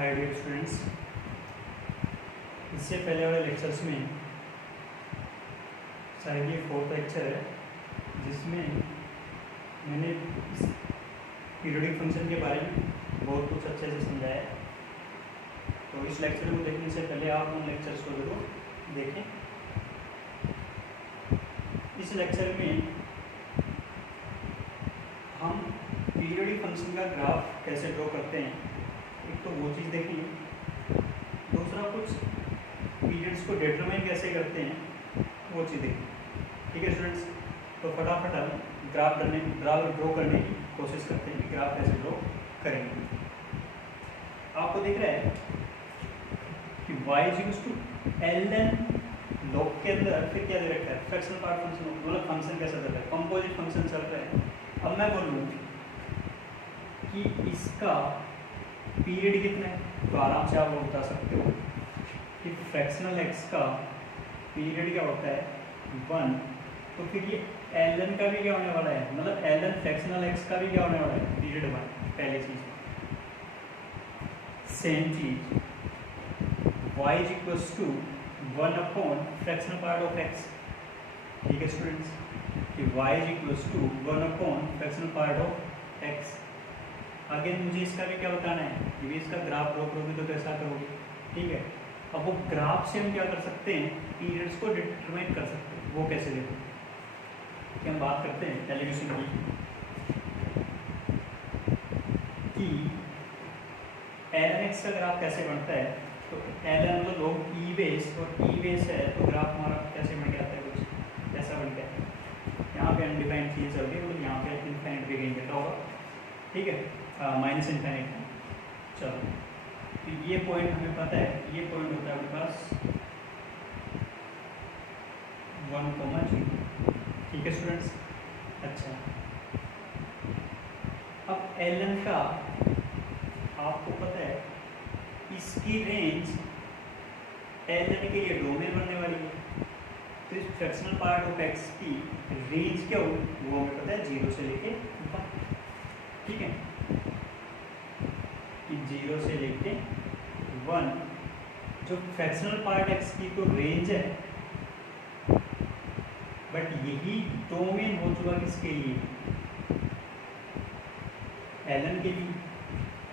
Hi dear students, इससे पहले वाले लेक्चर्स में शायद ये 4th लेक्चर है जिसमें मैंने इस पीरियोडिक फंक्शन के बारे में बहुत कुछ अच्छे से समझाया है। तो इस लेक्चर को देखने से पहले आप उन लेक्चर्स को जरूर देखें। इस लेक्चर में हम पीरियोडिक फंक्शन का ग्राफ कैसे ड्रॉ करते हैं, एक तो वो चीज़ देखेंगे, दूसरा कुछ पीरियड्स को डिटरमाइन कैसे करते हैं वो चीज़ देखेंगे। ठीक है स्टूडेंट्स, तो फटाफट हम ग्राफ ड्रॉ करने की कोशिश करते हैं कि ग्राफ कैसे ड्रॉ करेंगे। आपको दिख रहा है कि y = ln log के अंदर फिर क्या दे रखा है, फ्रैक्शनल पार्ट फंक्शन, मतलब फंक्शन कैसा चल रहा है, कंपोजिट फंक्शन चल रहा है। अब मैं बोलूँ कि इसका पीरियड कितना है, तो आराम से आप बता सकते हो कि फ्रैक्शनल x का पीरियड क्या होता है 1। तो फिर ये ln का भी क्या होने वाला है, मतलब ln फ्रैक्शनल x का भी क्या होने वाला है, पीरियड 1। पहली चीज सेम चीज y = 1 fractional part of x। ठीक है स्टूडेंट्स, कि y = 1 fractional part of x। Again मुझे इसका भी क्या बताना है, ये इसका ग्राफ ड्रॉ करोगे तो कैसा करोगे। ठीक है, अब वो ग्राफ से हम क्या कर सकते हैं, पीरियड्स को डिटरमाइन कर सकते हैं। वो कैसे देखो कि हम बात करते हैं एलिवेशन की ln x का ग्राफ कैसे बनता है। तो ln मतलब लोग ई बेस, और ई बेस है तो ग्राफ हमारा कैसे बन जाता है, कुछ ऐसा बन गया है। यहाँ पे अनडिफाइंड चीज चल रही है, मतलब यहाँ पे इनफाइनाइट भी कहीं बेटा होगा। ठीक है, माइनस इनफाइनाइट है। चलो, तो ये पॉइंट हमें पता है, ये पॉइंट होता है अपने पास 1,0। ठीक है स्टूडेंट्स। अच्छा, अब ln का आपको पता है, इसकी रेंज ln के लिए डोमेन बनने वाली है। तो इस फ्रैक्शनल पार्ट ऑफ x की रेंज क्या हो, वो हमें पता है 0 से लेके 1। ठीक है, कि 0 से लेके 1 जो फ्रैक्शनल पार्ट x की तो रेंज है, बट यही डोमेन हो चुका किसके लिए, ln के लिए।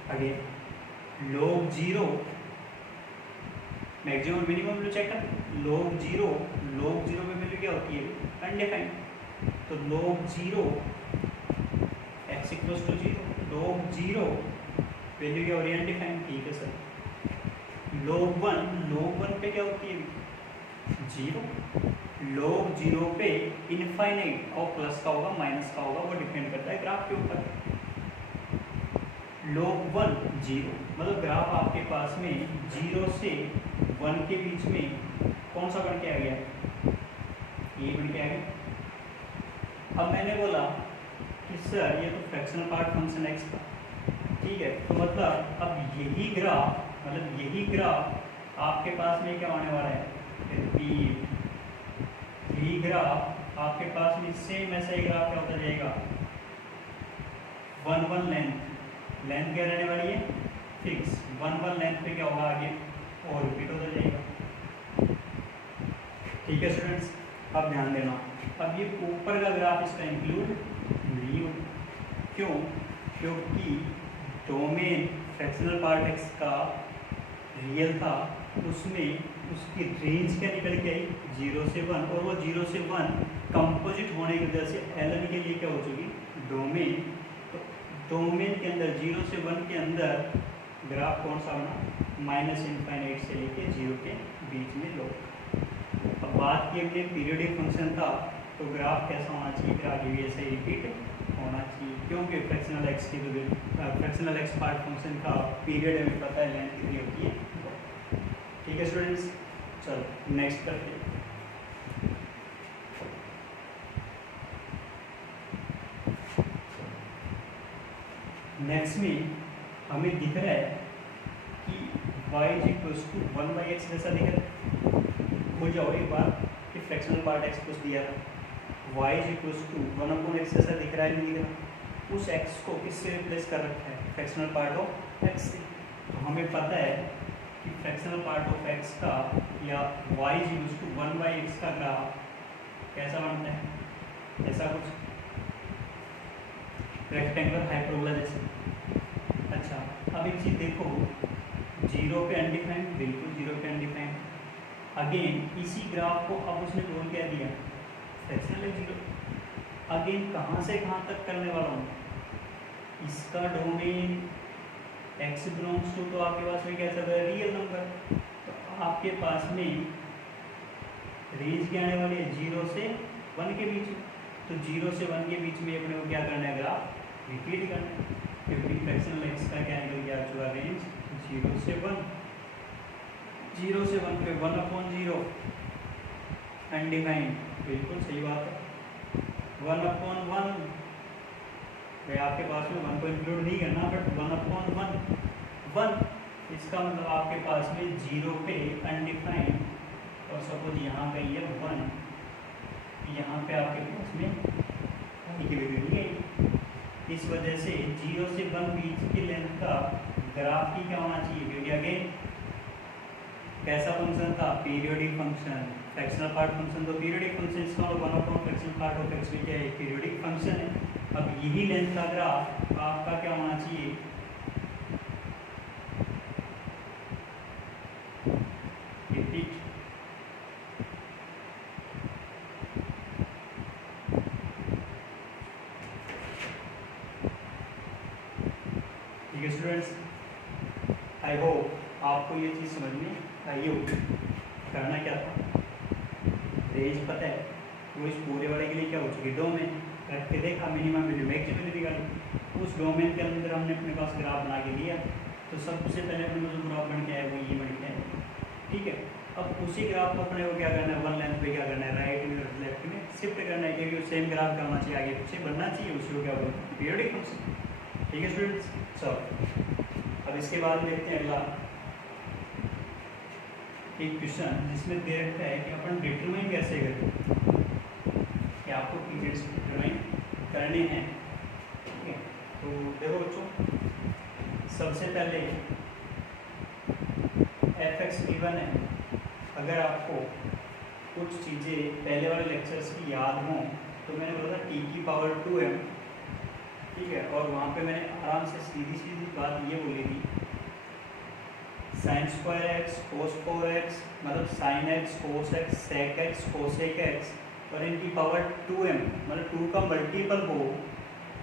Again log 0 maximum minimum value check कर, log 0 पे वैल्यू क्या होती है, अनडिफाइंड। तो log 0 x = 0, log 0 वैल्यू क्या हो रही है, अनडिफाइंड। ठीक है सर। log 1 पे क्या होती है, 0। log 0 पे इनफाइनाइट, और प्लस का होगा माइनस का होगा, वो डिपेंड करता है ग्राफ के ऊपर। log 1 0, मतलब ग्राफ आपके पास में 0 से 1 के बीच में कौन सा बन के आ गया, ये बन के आ गया। अब मैंने बोला कि सर ये तो फ्रैक्शनल पार्ट फंक्शन x का, ठीक है, तो मतलब अब यही ग्राफ, मतलब यही ग्राफ आपके पास में क्या होने वाला है, यही ग्राफ आपके पास में सेम ऐसा ही ग्राफ क्या होता जाएगा, 1 लेंथ क्या रहने वाली है, फिक्स। 1 लेंथ पे क्या होगा आगे, और रिपीट होता जाएगा। ठीक है स्टूडेंट्स, अब ध्यान देना, अब ये ऊपर का ग्राफ इसका इंक्लूड नहीं हो, क्यों, क्योंकि डोमेन फ्रैक्शनल पार्ट x का रियल था, उसमें उसकी रेंज क्या निकल के आई, 0 से 1, और वो 0 से 1 कंपोजिट होने की वजह से ln के लिए क्या हो चुकी, डोमेन। तो डोमेन के अंदर 0 से 1 के अंदर ग्राफ कौन सा बना, माइनस इनफाइनाइट से लेके 0 के बीच में लो। अब बात की हमने पीरियोडिक फंक्शन था, तो ग्राफ कैसा होना चाहिए, फिर आगे भी ऐसे रिपीट होना चाहिए, क्योंकि फ्रैक्शनल x की फ्रैक्शनल x पार्ट फंक्शन का पीरियड हमें पता है, लेंथ कितनी होती है। ठीक है स्टूडेंट्स, चलो नेक्स्ट करते हैं। नेक्स्ट में हमें दिख रहा है कि y = 1/x जैसा दिख रहा है। भूल जाओ एक बार कि फ्रैक्शनल पार्ट x कुछ दिया था, y = 1/x जैसा दिख रहा है, नहीं दिख रहा। उस x को किससे रिप्लेस कर रखा है, फ्रैक्शनल पार्ट ऑफ x से। तो हमें पता है कि फ्रैक्शनल पार्ट ऑफ एक्स का या y इक्वल्स टू 1/x का ग्राफ कैसा बनता है, ऐसा कुछ रेक्टेंगुलर हाइपरबोला जैसे। अच्छा, अब एक चीज़ देखो, 0 पे अनडिफाइंड, बिल्कुल 0 पे अनडिफाइंड। अगेन इसी ग्राफ को अब उसने बोल क्या दिया, फ्रैक्शनल 0। अगेन कहाँ से कहाँ तक करने वाला हूँ, इसका डोमेन x बिलोंग्स टू, तो आपके पास में क्या चल रहा है, रियल नंबर। तो आपके पास में रेंज क्या आने वाली है, 0 से 1 के बीच में। तो 0 से 1 के बीच में अपने को क्या करना है, ग्राफ रिपीट करना है, क्योंकि फ्रैक्शनल x का क्या निकल गया, चुका रेंज 0 से 1। 0 से 1 पे 1/0 अनडिफाइंड, बिल्कुल सही बात है। 1/1 भाई आपके पास में 1 को इंक्लूड नहीं करना, बट 1/1 इसका मतलब आपके पास में 0 पे अनडिफाइंड, और सपोज यहाँ कहीं है 1, यहाँ पे आपके पास में y की वैल्यू नहीं है। इस वजह से 0 से 1 बीच की लेंथ का ग्राफ की क्या होना चाहिए, क्योंकि अगेन कैसा फंक्शन था, periodic function. Fractional part function तो पीरियोडिक फंक्शन, इसका मतलब 1/, फ्रैक्शनल पार्ट ऑफ एक्स क्या है, पीरियोडिक फंक्शन है। अब यही लेंथ का ग्राफ आपका क्या होना चाहिए, रिपीट। ठीक है स्टूडेंट्स, आई होप आपको ये चीज़ समझ में आई होगी। करना क्या था, रेंज पता है, वो इस पूरे वाले के लिए क्या हो चुकी, डोमेन रख के देखा, मिनिमम वैल्यू मैक्सिमम वैल्यू निकाली, उस डोमेन के अंदर हमने अपने पास ग्राफ बना के लिया। तो सबसे पहले अपने को जो ग्राफ बन के आया वो ये बन के आया, ठीक है। अब उसी ग्राफ को अपने को क्या करना है, 1 लेंथ पे क्या करना है, राइट में और लेफ्ट में शिफ्ट करना है, क्योंकि सेम ग्राफ का होना चाहिए, आगे पीछे बनना चाहिए, उसी को क्या बोलते हैं, पीरियोडिक फंक्शन। ठीक है स्टूडेंट्स, चलो अब इसके बाद देखते हैं अगला एक क्वेश्चन, जिसमें दे रखा है कि अपन डिटरमाइन कैसे करें, कि आपको पीरियड्स डिटरमाइन करने हैं। ठीक है, तो देखो बच्चों, सबसे पहले fx गिवन है। अगर आपको कुछ चीज़ें पहले वाले लेक्चर्स की याद हों, तो मैंने बोला था t की पावर 2m, ठीक है, और वहाँ पे मैंने आराम से सीधी सीधी बात ये बोली थी, sin square x cos 4x, मतलब sin x cos x sec x cosec x, और इनकी पावर 2m, मतलब 2 का मल्टीपल हो,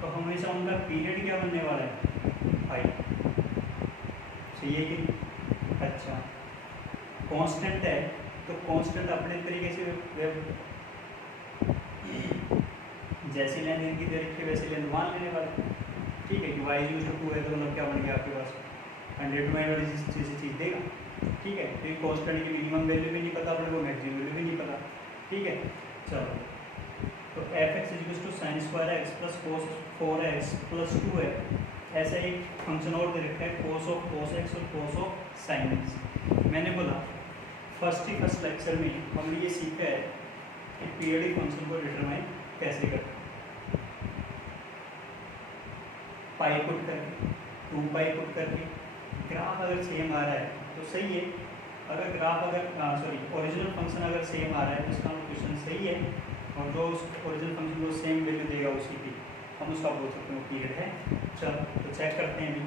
तो हमेशा उनका पीरियड क्या बनने वाला है, 5। सही है कि, अच्छा कांस्टेंट है, तो कांस्टेंट अपने तरीके से जैसी लेंथ इनकी दे रखी है वैसे लेंथ मान लेने वाले। ठीक है, कि y यूज टू 2 है, तो मतलब क्या बन गया आपके पास 100 वाली जैसी चीज़ देगा। ठीक है, तो कांस्टेंट की मिनिमम वैल्यू भी नहीं पता अपने को, मैक्सिमम वैल्यू भी नहीं पता। ठीक है, चलो तो fx = sin square x plus cos 4x plus 2 है। ऐसा एक फंक्शन और दे रखा है, cos ऑफ cos x और cos ऑफ sin x। मैंने बोला फर्स्ट लेक्चर में हमने ये सीखा है कि पीरियोडिक फंक्शन को डिटरमाइन कैसे करते हैं। पाई पुट करके, 2 पाई पुट करके, ग्राफ अगर सेम आ रहा है तो सही है, अगर ग्राफ ओरिजिनल फंक्शन अगर सेम आ रहा है तो इसका क्वेश्चन सही है, और जो उस ओरिजिनल फंक्शन को सेम वैल्यू देगा उसी की हम उसका बोल सकते हैं पीरियड है। चलो तो चेक करते हैं अभी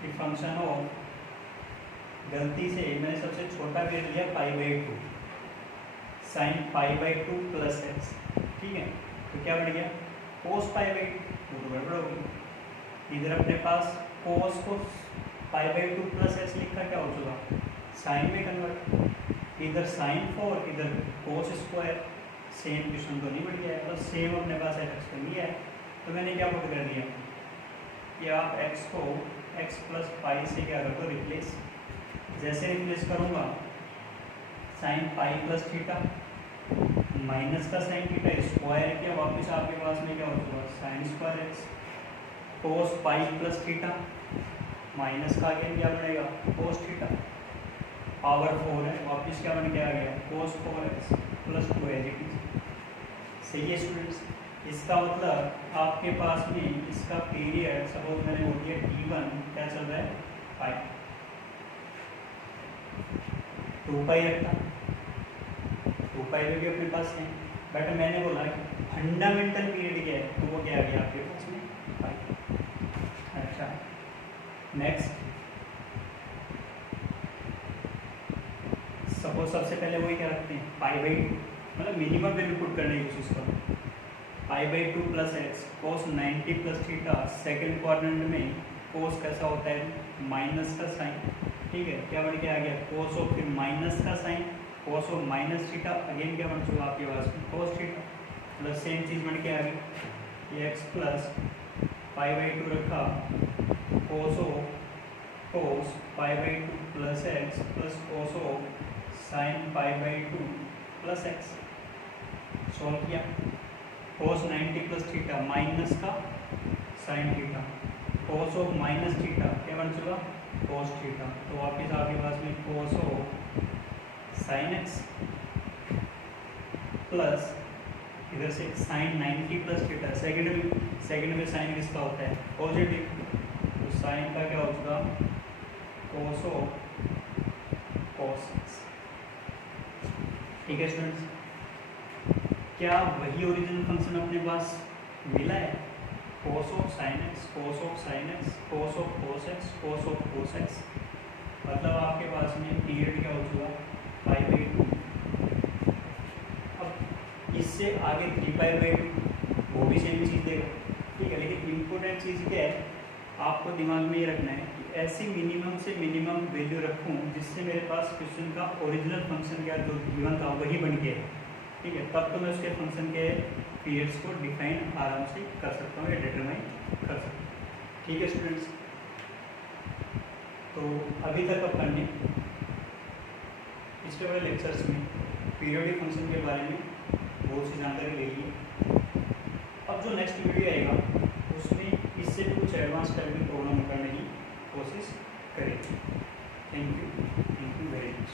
कि फंक्शन हो, गलती से मैंने सबसे छोटा पीरियड लिया π/2, sin π/2 प्लस एक्स। ठीक है, तो क्या बढ़ गया, cos π/2, तो गड़बड़ होगी। इधर अपने पास cos को π/2 प्लस एक्स लिखा, क्या हो चुका, साइन में कन्वर्ट, इधर sin 4 इधर cos स्क्वायर, सेम क्वेश्चन तो नहीं बढ़ गया है, बस सेम अपने पास एक्स कर लिया है। तो मैंने क्या पुट कर दिया कि आप x को x प्लस पाई से क्या कर दो, रिप्लेस। जैसे रिप्लेस करूँगा, sine pi plus theta minus का साइन थीटा स्क्वायर किया, वापस आपके पास में क्या हो चुका, साइन स्क्वायर एक्स, कोस पाई प्लस थीटा माइनस का अगेन क्या बनेगा, कोस थीटा, पावर 4 है, वापस क्या बन के आ गया, कोस 4x प्लस 2 है। सही है स्टूडेंट्स, इसका मतलब आपके पास में इसका पीरियड सपोज मैंने बोल दिया t1 क्या चल रहा है, 5। 2 पाई रखता, 2 पाई भी अपने पास है, बट मैंने बोला कि फंडामेंटल पीरियड क्या है, तो वो क्या आ गया आपके पास में पाई। अच्छा नेक्स्ट, सपोज सबसे पहले वही क्या रखते हैं π/2, मतलब मिनिमम वैल्यू पुट करने की कोशिश करो। π/2 प्लस एक्स कोस 90 प्लस थीटा, सेकेंड क्वाड्रेंट में कोस कैसा होता है माइनस का साइन, ठीक है, क्या बन के आ गया कोस ऑफ, फिर माइनस का sine cos of minus theta, again क्या बन चुका आपके पास में कोस थीटा, प्लस सेम चीज़ बन के आ गई एक्स प्लस π/2 रखा cos of cos π/2 plus x plus cos of sine π/2 plus x, solve किया, कोस 90 प्लस थीटा माइनस का sine theta, cos of minus theta क्या बन चुका कोस थीटा, तो वापिस आपके पास में कोस ऑफ साइन एक्स प्लस इधर से साइन 90 प्लस थीटा, सेकंड में साइन किसका होता है पॉजिटिव, तो साइन का क्या हो चुका कोस ऑफ कोस एक्स। ठीक है स्टूडेंट्स, क्या वही ओरिजिनल फंक्शन अपने पास मिला है, कोस of sine x, cos of sine x, cos of cos x, cos of cos x, मतलब आपके पास में पीरियड क्या हो चुका π/2। अब इससे आगे 3π/2 वो भी सेम चीज़ देगा, ठीक है, लेकिन इम्पोर्टेंट चीज़ क्या है आपको दिमाग में ये रखना है कि ऐसी मिनिमम से मिनिमम वैल्यू रखूँ जिससे मेरे पास क्वेश्चन का ओरिजिनल फंक्शन क्या जो गिवन था वही बन के, ठीक है, तब तो मैं उसके फंक्शन के पीरियड्स को डिफाइन आराम से कर सकता हूँ या डिटरमाइन कर सकता हूँ। ठीक है स्टूडेंट्स, तो अभी तक अपन ने पिछले वाले लेक्चर्स में पीरियोडिक फंक्शन के बारे में बहुत सी जानकारी ले ली है। अब जो नेक्स्ट वीडियो आएगा उसमें इससे भी कुछ एडवांस टाइप की प्रॉब्लम करने की कोशिश करेंगे। Thank you very much.